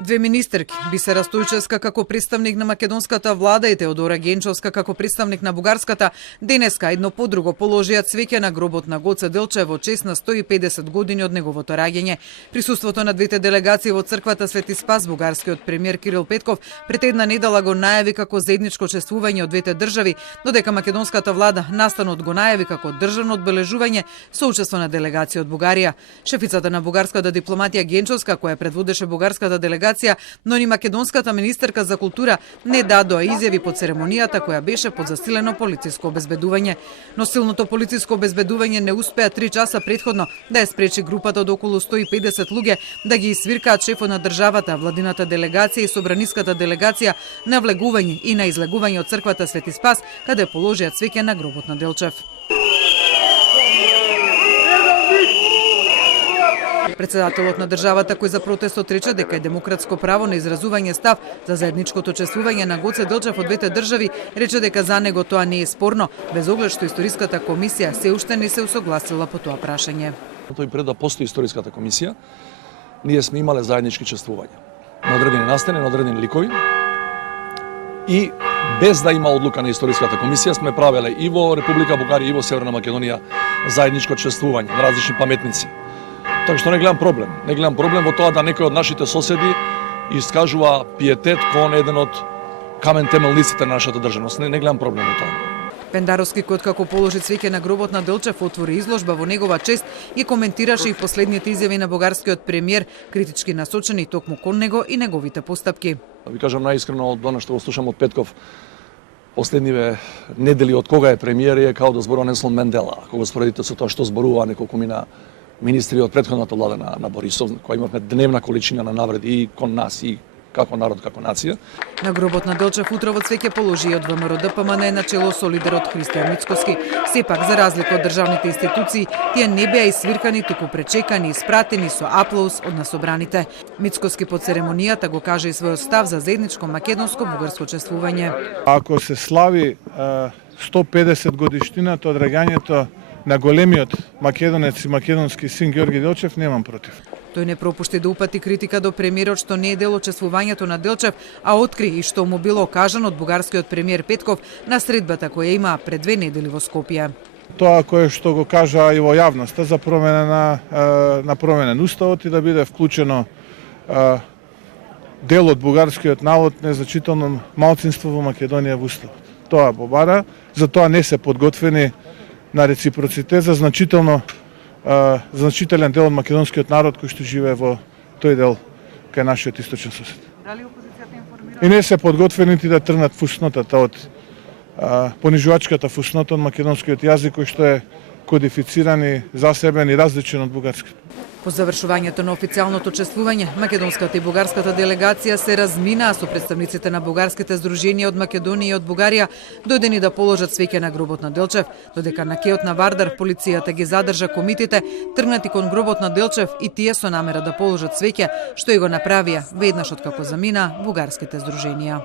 Две министерки, Бисера Стојчевска како представник на македонската влада и Теодора Генчовска како представник на бугарската, денеска едно по друго положија цвеќе на гробот на Гоце Делчев во чест на 150 години од неговото раѓање. Присуството на двете делегации во црквата Свети Спас, бугарскиот премиер Кирил Петков пред една недела го најави како заедничко чествување од двете држави, додека македонската влада настанот го најави како државно одбележување со учество на делегација од Бугарија. Шефицата на бугарската дипломатија Генчовска, која предводеше бугарската делегација, но ни македонската министерка за култура не дадоа изјави по церемонијата која беше под засилено полициско обезбедување. Но силното полициско обезбедување не успеа 3 часа претходно да ја спречи групата од околу 150 луѓе да ги свиркаат шефот на државата, владината делегација и собраниската делегација на влегување и на излегување од црквата Свети Спас, каде положија цвеќе на гробот на Делчев. Председателот на државата, кој за протестот рече дека е демократско право на изразување став за заедничкото чествување на Гоце Делчев од двете држави, рече дека за него тоа не е спорно, без оглед што историската комисија се уште не се усогласила по тоа прашање. Тој пред да постои историската комисија, ние сме имале заеднички чествувања на одредени настани, на одредени ликови и без да има одлука на историската комисија сме правеле и во Република Бугарија и во Северна Македонија заедничко чествување на различни паметници. Така што не гледам проблем. Не гледам проблем во тоа да некој од нашите соседи искажува пиетет кон еден од камен темелниците на нашата државност. Не гледам проблем во тоа. Пендаровски, кој како положи цвеќе на гробот на Делчев, отвори изложба во негова чест и коментираше и последните изјави на бугарскиот премиер, критички насочени токму кон него и неговите постапки. Ви кажам најискрено, од она што го слушам од Петков последниве недели од кога е премиер, е као да зборува Нелсон Мендела. Ако го споредите со тоа што зборува неколку мина министри од претходната влада на Борисов, која имавме дневна количина на навреди и кон нас и како народ, како нација. На гробот на Делчев утрово цвеќе положи од ВМРО ДПМН на чело со лидерот Христојан Мицкоски. Сепак, за разлика од државните институции, тие не беа исвиркани, туку пречекани и испратени со аплауз од насобраните. Мицкоски по церемонијата го кажа и својот став за заедничко македонско-бугарско чествување. Ако се слави 150 годишнината од раѓањето на големиот македонец и македонски син Ѓорги Делчев, немам против. Тој не пропушти да упати критика до премиерот што не е дел од чествувањето на Делчев, а откри и што му било кажано од бугарскиот премиер Петков на средбата која имаа пред 2 недели во Скопје. Тоа кое што го кажа и во јавноста за промена на променен уставот и да биде вклучено дел од бугарскиот народ незначително малцинство во Македонија во уставот. Тоа побара, за тоа не се подготвени на реципроцитет за значителен дел од македонскиот народ кој што живее во тој дел кај нашиот источен сосед. Дали опозицијата информира? И не се подготвени да трнат фуснотата од понижувачката фуснота од македонскиот јазик кој што е кодифициран и засебен и различен од бугарскиот. По завршувањето на официјалното чествување, македонската и бугарската делегација се разминаа со представниците на бугарските здруженија од Македонија и од Бугарија, дојдени да положат цвеќе на гробот на Делчев, додека на кеот на Вардар полицијата ги задржа комитите тргнати кон гробот на Делчев и тие со намера да положат цвеќе, што и го направија веднаш откако замина бугарските здруженија.